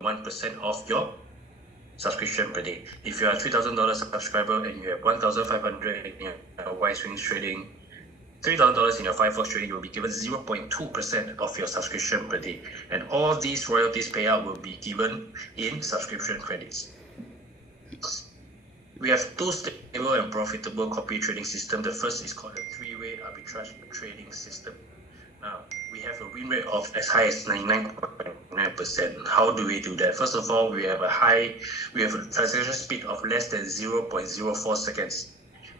1% of your subscription per day. If you are a $3,000 subscriber and you have 1,500 in your Y Swings trading, $3,000 in your Firefox trading, you will be given 0.2% of your subscription per day. And all these royalties payout will be given in subscription credits. We have two stable and profitable copy trading systems. The first is called the three-way arbitrage trading system. Now, we have a win rate of as high as 99.9%. How do we do that? First of all, we have a transaction speed of less than 0.04 seconds.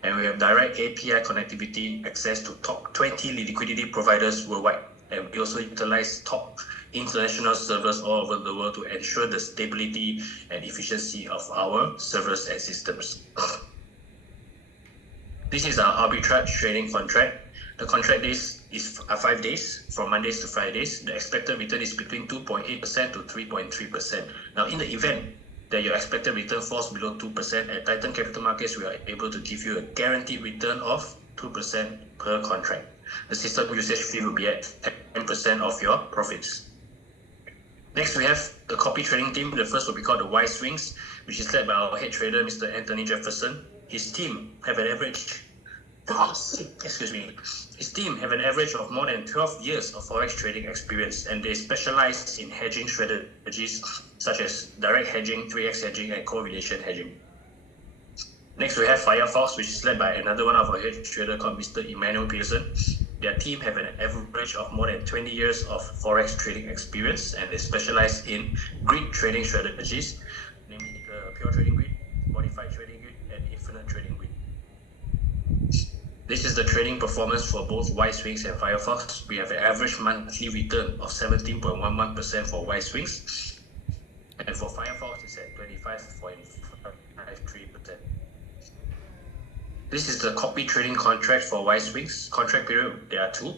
And we have direct API connectivity access to top 20 liquidity providers worldwide. And we also utilize top international servers all over the world to ensure the stability and efficiency of our servers and systems. This is our arbitrage trading contract. The contract days is 5 days, from Mondays to Fridays. The expected return is between 2.8% to 3.3%. Now, in the event that your expected return falls below 2%, at Titan Capital Markets, we are able to give you a guaranteed return of 2% per contract. The system usage fee will be at 10% of your profits. Next, we have the copy trading team. The first will be called the Y Swings, which is led by our head trader, Mr. Anthony Jefferson. His team have an average of more than 12 years of Forex trading experience, and they specialize in hedging strategies such as direct hedging, 3x hedging, and correlation hedging. Next, we have Firefox, which is led by another one of our head traders called Mr. Emmanuel Pearson. Their team have an average of more than 20 years of Forex trading experience, and they specialize in grid trading strategies, namely pure trading grid, modified trading grid, and infinite trading grid. This is the trading performance for both Y Swings and Firefox. We have an average monthly return of 17.11% for Y Swings, and for Firefox it's at 25.53%. This is the copy trading contract for Y Swings. Contract period, there are two.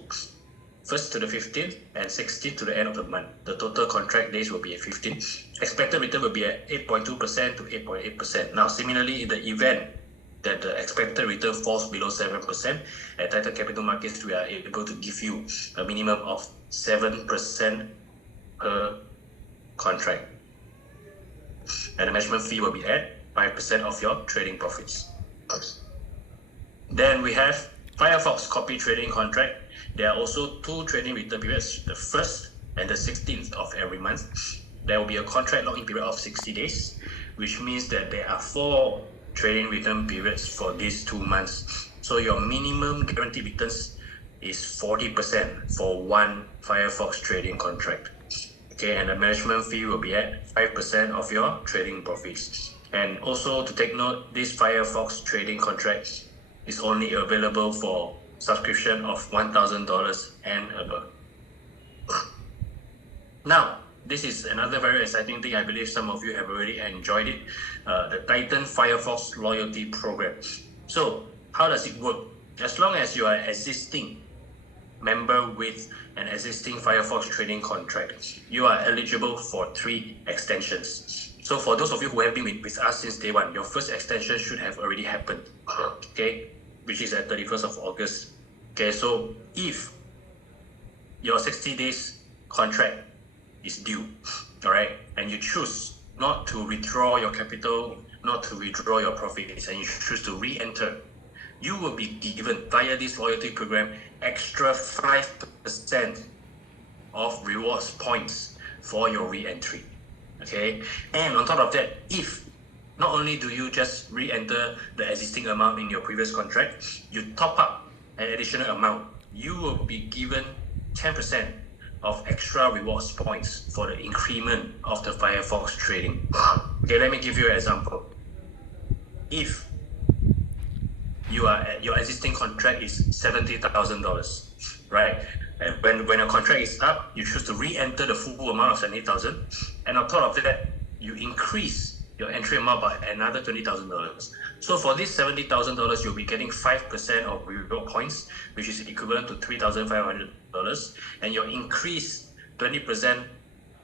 1st to the 15th and 16th to the end of the month. The total contract days will be at 15. Expected return will be at 8.2% to 8.8%. Now, similarly, in the event that the expected return falls below 7%, at Titan Capital Markets, we are able to give you a minimum of 7% per contract. And the management fee will be at 5% of your trading profits. Then we have Firefox copy trading contract. There are also two trading return periods, the 1st and the 16th of every month. There will be a contract login period of 60 days, which means that there are 4 trading return periods for these 2 months. So your minimum guaranteed returns is 40% for one Firefox trading contract. Okay, and the management fee will be at 5% of your trading profits. And also to take note, this Firefox trading contract is only available for subscription of $1,000 and above. Now, this is another very exciting thing. I believe some of you have already enjoyed it. The Titan Firefox loyalty program. So, how does it work? As long as you are an existing member with an existing Firefox trading contract, you are eligible for 3 extensions. So for those of you who have been with us since day one, your first extension should have already happened, okay, which is at 31st of August. Okay, so if your 60 days contract is due, all right, and you choose not to withdraw your capital, not to withdraw your profits, and you choose to re-enter, you will be given via this loyalty program extra 5% of rewards points for your re-entry. Okay, and on top of that, if not only do you just re-enter the existing amount in your previous contract, you top up an additional amount, you will be given 10% of extra rewards points for the increment of the Firefox trading. Okay, let me give you an example. If your existing contract is $70,000, right? And when your contract is up, you choose to re-enter the full amount of $70,000, and on top of that, you increase your entry amount by another $20,000. So for this $70,000, you'll be getting 5% of reward points, which is equivalent to $3,500, and your increase 20%,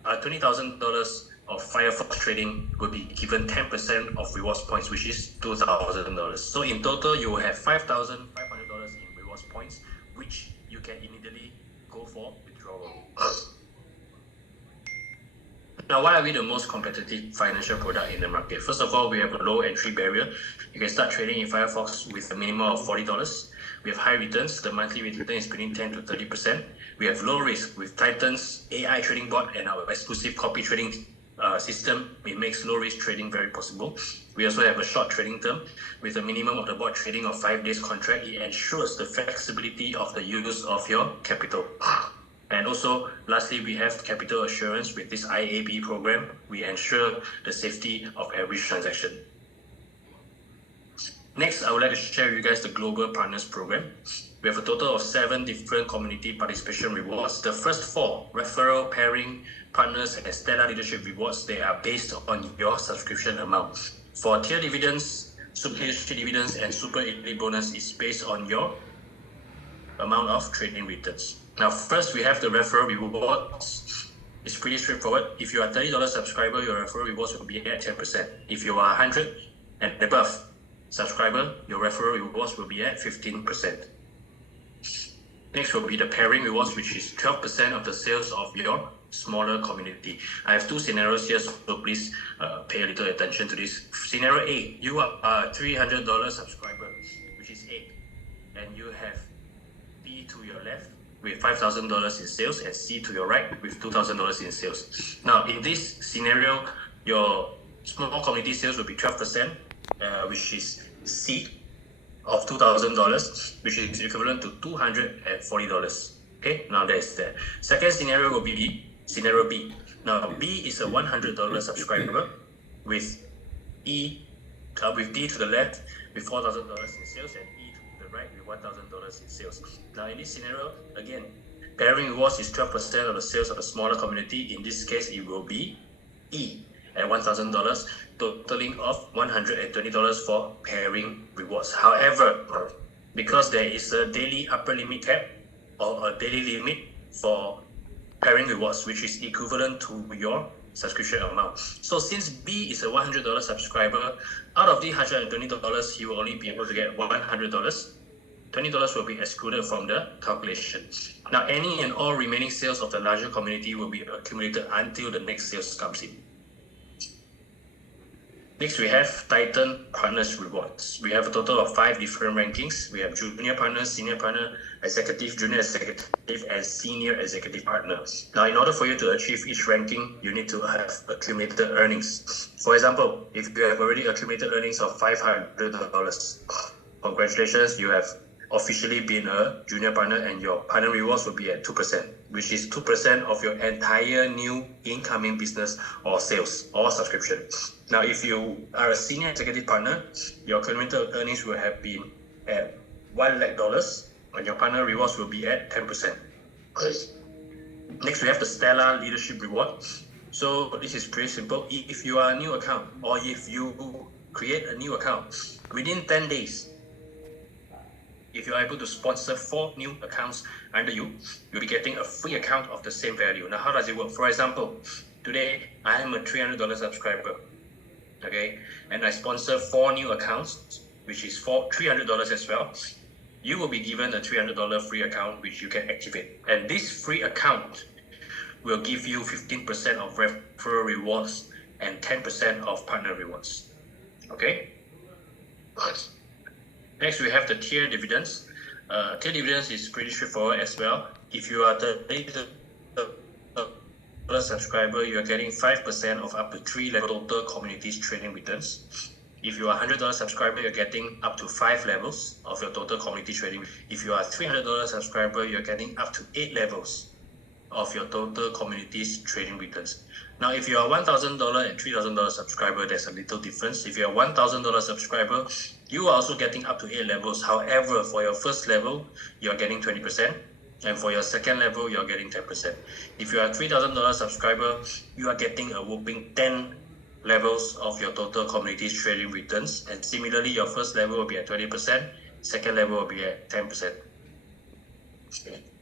$20,000 of Firefox trading will be given 10% of rewards points, which is $2,000. So in total, you will have $5,500 in rewards points, which you can immediately go for withdrawal. Now, why are we the most competitive financial product in the market? First of all, we have a low entry barrier. You can start trading in Firefox with a minimum of $40. We have high returns. The monthly return is between 10 to 30%. We have low risk with Titan's AI trading bot and our exclusive copy trading system. It makes low risk trading very possible. We also have a short trading term with a minimum of the bot trading of 5 days contract. It ensures the flexibility of the use of your capital. And also, lastly, we have capital assurance with this IAB program. We ensure the safety of every transaction. Next, I would like to share with you guys the Global Partners Program. We have a total of 7 different community participation rewards. The first 4, referral, pairing, partners, and stellar leadership rewards, they are based on your subscription amount. For tier dividends, super leadership dividends, and super elite bonus is based on your amount of trading returns. Now, first we have the referral rewards. It's pretty straightforward. If you are $30 subscriber, your referral rewards will be at 10%. If you are 100 and above subscriber, your referral rewards will be at 15%. Next will be the pairing rewards, which is 12% of the sales of your smaller community. I have 2 scenarios here, so please pay a little attention to this. Scenario A, you are a $300 subscriber, which is 8, and you have B to your left with $5,000 in sales and C to your right with $2,000 in sales. Now, in this scenario, your small community sales will be 12%, which is C of $2,000, which is equivalent to $240. Okay, now that is that. Second scenario will be scenario B. Now, B is a $100 subscriber with D to the left with $4,000 in sales and E to the right with $1,000 in sales. Now, in this scenario, again, pairing rewards is 12% of the sales of a smaller community. In this case, it will be E at $1,000, totaling of $120 for pairing rewards. However, because there is a daily upper limit cap or a daily limit for pairing rewards, which is equivalent to your subscription amount. So since B is a $100 subscriber, out of the $120, he will only be able to get $100. $20 will be excluded from the calculation. Now, any and all remaining sales of the larger community will be accumulated until the next sales comes in. Next, we have Titan Partners Rewards. We have a total of 5 different rankings. We have Junior Partner, Senior Partner, Executive, Junior Executive, and Senior Executive Partner. Now, in order for you to achieve each ranking, you need to have accumulated earnings. For example, if you have already accumulated earnings of $500, congratulations, you have officially been a Junior Partner and your partner rewards will be at 2%, which is 2% of your entire new incoming business or sales or subscription. Now, if you are a Senior Executive Partner, your accumulated earnings will have been at $1 lakh and your partner rewards will be at 10%. Next, we have the Stellar Leadership Reward. So this is pretty simple. If you are a new account or if you create a new account within 10 days, if you are able to sponsor 4 new accounts under you, you'll be getting a free account of the same value. Now, how does it work? For example, today I am a $300 subscriber, okay, and I sponsor 4 new accounts, which is for $300 as well. You will be given a $300 free account, which you can activate. And this free account will give you 15% of referral rewards and 10% of partner rewards. Okay? Next, we have the tier dividends. Tier dividends is pretty straightforward as well. If you are the subscriber, you are getting 5% of up to 3 level total communities trading returns. If you are $100 subscriber, you're getting up to 5 levels of your total community trading. If you are $300 subscriber, you're getting up to 8 levels of your total communities trading returns. Now, if you are $1,000 and $3,000 subscriber, there's a little difference. If you are $1,000 subscriber, you are also getting up to 8 levels. However, for your first level, you're getting 20%. And for your second level, you're getting 10%. If you are $3,000 subscriber, you are getting a whopping 10 levels of your total communities trading returns. And similarly, your first level will be at 20%, second level will be at 10%.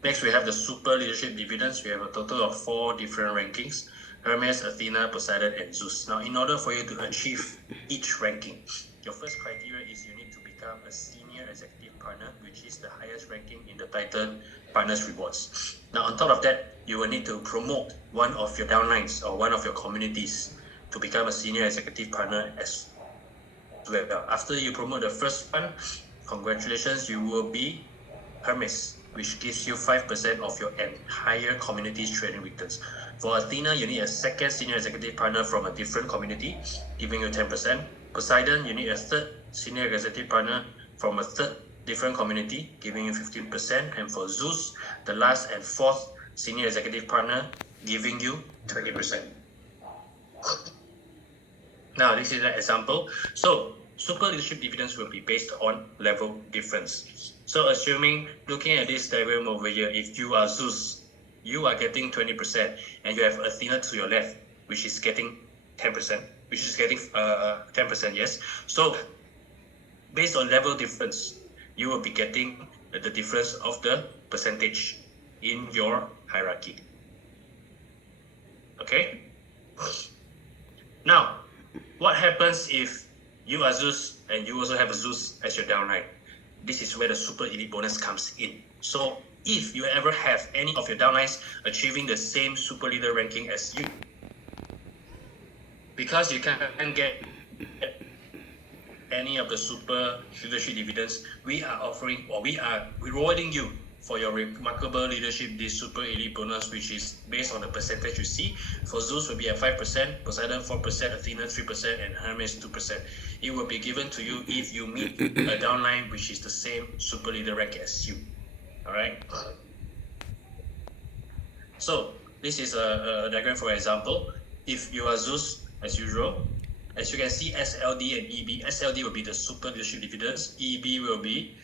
Next, we have the Super Leadership Dividends. We have a total of 4 different rankings: Hermes, Athena, Poseidon, and Zeus. Now, in order for you to achieve each ranking, your first criteria is you need to become become a senior executive partner, which is the highest ranking in the Titan Partners Rewards. Now, on top of that, you will need to promote one of your downlines or one of your communities to become a senior executive partner as well. After you promote the first one, congratulations, you will be Hermes, which gives you 5% of your entire community's trading returns. For Athena, you need a second senior executive partner from a different community, giving you 10%. Poseidon, you need a third senior executive partner from a third different community, giving you 15%. And for Zeus, the last and fourth senior executive partner, giving you 20%. Now, this is an example. So, super leadership dividends will be based on level difference. So, assuming, looking at this diagram over here, if you are Zeus, you are getting 20%, and you have Athena to your left, which is getting 10%, which is getting 10%, yes. So, based on level difference, you will be getting the difference of the percentage in your hierarchy. Okay? Now, what happens if you are Zeus and you also have a Zeus as your downline? This is where the super elite bonus comes in. So if you ever have any of your downlines achieving the same super leader ranking as you, because you can't get any of the super leadership dividends, we are offering, or we are rewarding you for your remarkable leadership, this super elite bonus, which is based on the percentage you see. For Zeus will be at 5%, Poseidon 4%, Athena 3%, and Hermes 2%. It will be given to you if you meet a downline which is the same super leader rank as you. Alright? So this is a diagram for example. If you are Zeus, as usual, as you can see, SLD and EB. SLD will be the super leadership dividends. EB will be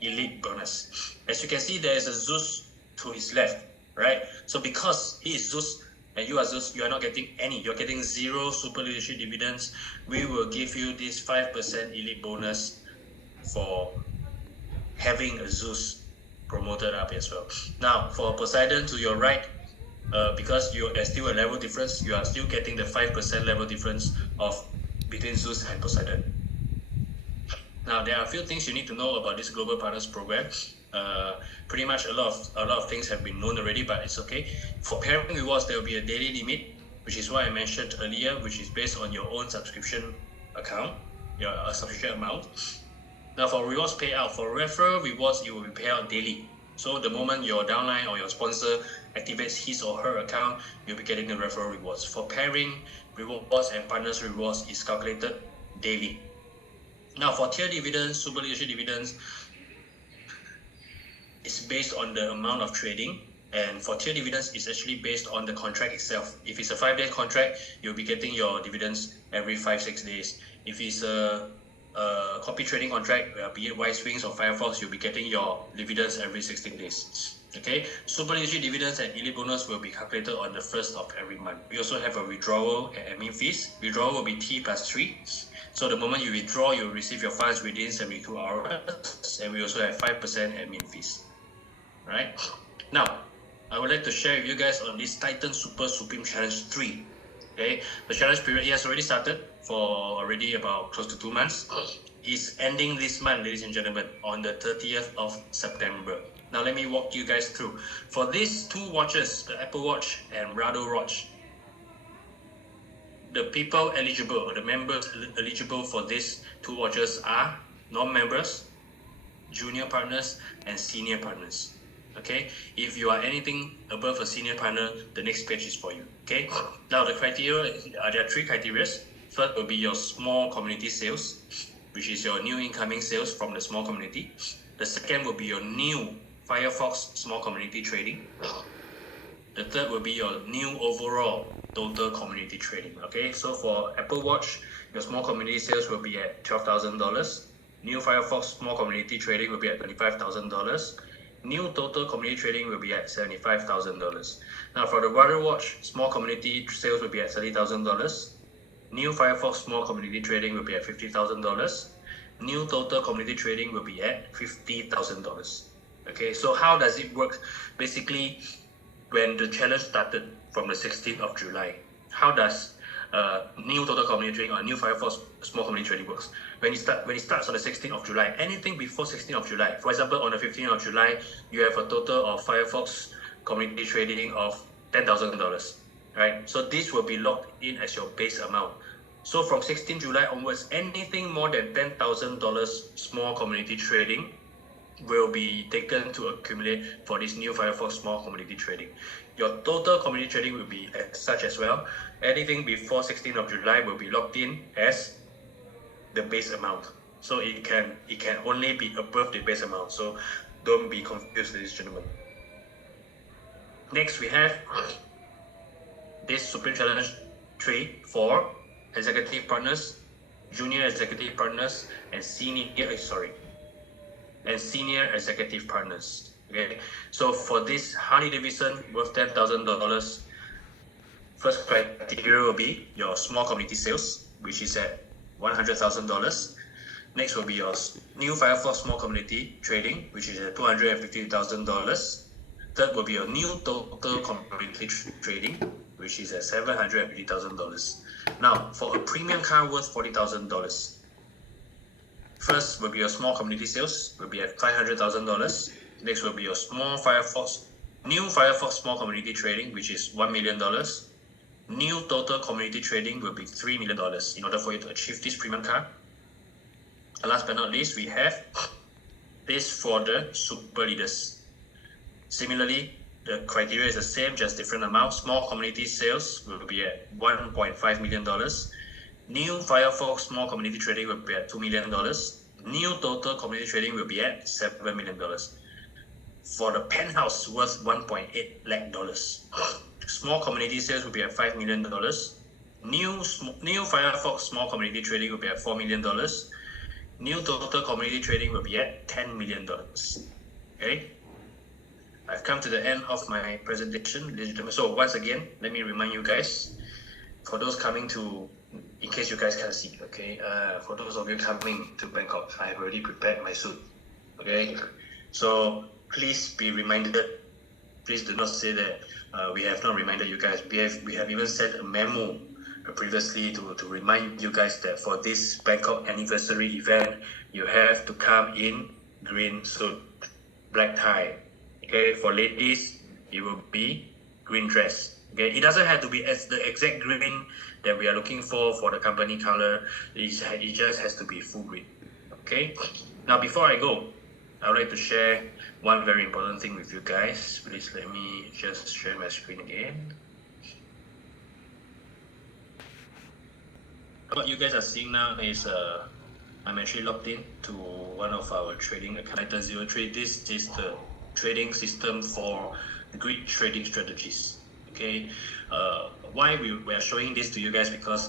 elite bonus. As you can see, there is a Zeus to his left, right? So because he is Zeus and you are Zeus, you are not getting any. You're getting 0 super leadership dividends. We will give you this 5% elite bonus for having a Zeus promoted up as well. Now, for Poseidon to your right, because there's still a level difference, you are still getting the 5% level difference of between Zeus and Poseidon. Now, there are a few things you need to know about this Global Partners Program. Pretty much a lot of things have been known already, but it's okay. For pairing rewards, there will be a daily limit, which is what I mentioned earlier, which is based on your own subscription account, your subscription amount. Now, for rewards payout, for referral rewards, it will be paid out daily. So the moment your downline or your sponsor activates his or her account, you'll be getting the referral rewards. For pairing rewards and partners rewards is calculated daily. Now, for tier dividends, super leadership dividends, it's based on the amount of trading. And for tier dividends, it's actually based on the contract itself. If it's a 5-day contract, you'll be getting your dividends every 5-6 days. If it's a copy trading contract, be it Wise Wings or Firefox, you'll be getting your dividends every 16 days. Okay, super leadership dividends and elite bonus will be calculated on the 1st of every month. We also have a withdrawal and admin fees. Withdrawal will be T plus 3. So the moment you withdraw, you'll receive your funds within 72 hours. And we also have 5% admin fees. Right? Now, I would like to share with you guys on this Titan Super Supreme Challenge 3. Okay, the challenge period has already started for already about close to 2 months. It's ending this month, ladies and gentlemen, on the 30th of September. Now let me walk you guys through. For these 2 watches, the Apple Watch and Rado Watch, the people eligible, or the members eligible for these 2 watches are non-members, junior partners, and senior partners. Okay, if you are anything above a senior partner, the next page is for you. Okay, now the criteria, there are 3 criteria. First will be your small community sales, which is your new incoming sales from the small community. The second will be your new Firefox small community trading. The third will be your new overall total community trading. Okay, so for Apple Watch, your small community sales will be at $12,000. New Firefox small community trading will be at $25,000. New total community trading will be at $75,000. Now for the Rado Watch, small community sales will be at $30,000. New Firefox small community trading will be at $50,000. New total community trading will be at $50,000. Okay, so how does it work? Basically, when the challenge started from the 16th of July, how does new total community trading or new Firefox small community trading works. When it starts on the 16th of July, anything before 16th of July, for example, on the 15th of July, you have a total of Firefox community trading of $10,000, right? So this will be locked in as your base amount. So from 16 July onwards, anything more than $10,000 small community trading will be taken to accumulate for this new Firefox small community trading. Your total community trading will be as such as well. Anything before 16th of July will be locked in as the base amount. So it can only be above the base amount. So don't be confused, ladies and gentlemen. Next, we have this Supreme Challenge 3 for executive partners, junior executive partners, and senior executive partners. Okay, so for this Harley Davidson worth $10,000, first criteria will be your small community sales, which is at $100,000. Next will be your new Firefox small community trading, which is at $250,000. Third will be your new total community trading, which is at $750,000. Now, for a premium car worth $40,000, first will be your small community sales, will be at $500,000. Next will be your new Firefox small community trading, which is $1 million. New total community trading will be $3 million in order for you to achieve this premium car. And last but not least, we have this for the super leaders. Similarly, the criteria is the same, just different amount. Small community sales will be at $1.5 million. New Firefox small community trading will be at $2 million. New total community trading will be at $7 million. For the penthouse worth $1.8 lakh, small community sales will be at $5 million. New Firefox small community trading will be at $4 million. New total community trading will be at $10 million. Okay? I've come to the end of my presentation. So once again, let me remind you guys, for those coming to, in case you guys can't see, okay, for those of you coming to Bangkok, I have already prepared my suit, okay? So please be reminded, please do not say that we have not reminded you guys. We have even sent a memo previously to remind you guys that for this Bangkok anniversary event, you have to come in green suit, black tie. Okay, for ladies, it will be green dress. Okay, it doesn't have to be as the exact green that we are looking for the company color. It just has to be full green. Okay, now before I go, I would like to share one very important thing with you guys. Please let me just share my screen again. What you guys are seeing now is I'm actually logged in to one of our trading account, Titan03. This is the trading system for grid trading strategies. Okay, why we are showing this to you guys, because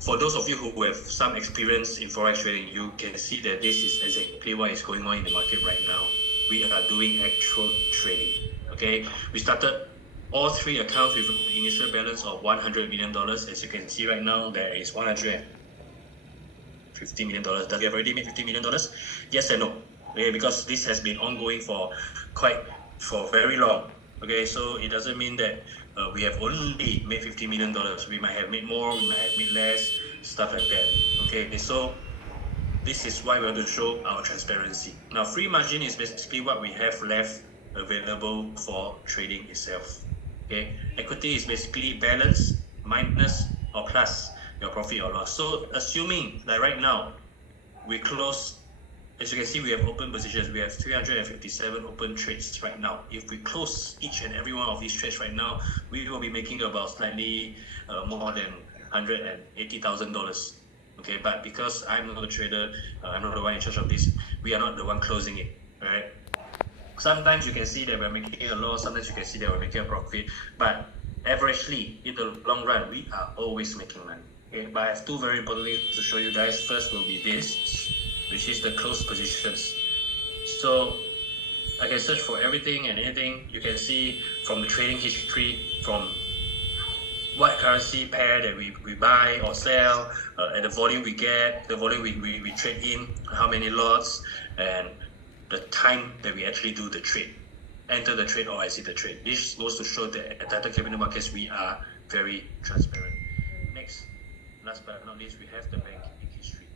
for those of you who have some experience in forex trading, you can see that this is exactly what is going on in the market right now. We are doing actual trading. Okay, we started all three accounts with an initial balance of $100 million. As you can see right now, there is $150 million. Does we have already made $50 million? Yes and no. Okay, because this has been ongoing for very long. Okay, so it doesn't mean that we have only made $50 million. We might have made more, we might have made less, stuff like that. Okay, so this is why we want to show our transparency. Now, free margin is basically what we have left available for trading itself. Okay, equity is basically balance minus or plus your profit or loss. So assuming that right now we close, as you can see, we have open positions. We have 357 open trades right now. If we close each and every one of these trades right now, we will be making about slightly more than $180,000. Okay, but because I'm not a trader, I'm not the one in charge of this, we are not the one closing it, right? Sometimes you can see that we're making a loss, sometimes you can see that we're making a profit, but averagely, in the long run, we are always making money. Okay, but I have two very important things to show you guys. First will be this, which is the closed positions. So I can search for everything and anything. You can see from the trading history, from what currency pair that we buy or sell, and the volume we get, the volume we trade in, how many lots, and the time that we actually do the trade. Enter the trade or exit the trade. This goes to show that at Titan Capital Markets, we are very transparent. Next. last but not least, we have the banking history,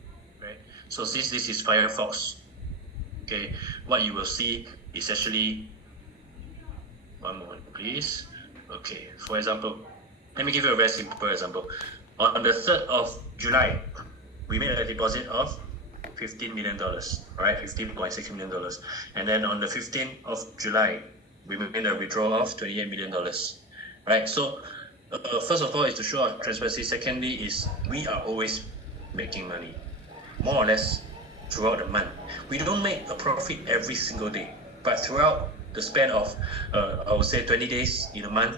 right? So since this is Firefox, okay, what you will see is actually, one moment, please. Okay, for example, let me give you a very simple example. On the 3rd of July, we made a deposit of $15 million, right? $15.6 million. And then on the 15th of July, we made a withdrawal of $28 million, right? So, first of all, is to show our transparency. Secondly, is we are always making money, more or less throughout the month. We don't make a profit every single day, but throughout the span of, I would say 20 days in a month,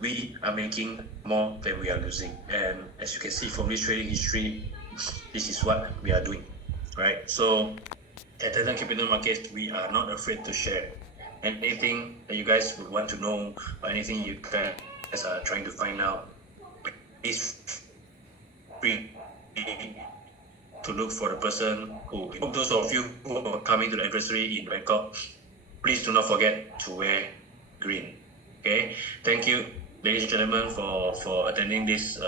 we are making more than we are losing. And as you can see from this trading history, this is what we are doing, right? So at Titan Capital Markets, we are not afraid to share anything that you guys would want to know, or anything you guys are trying to find out. Please free to look for the person who, those of you who are coming to the anniversary in Bangkok, please do not forget to wear green. Okay, thank you, ladies and gentlemen, for attending this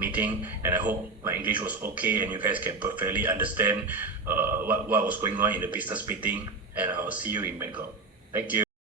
meeting, and I hope my English was okay and you guys can perfectly understand what was going on in the business meeting, and I will see you in Bangkok. Thank you.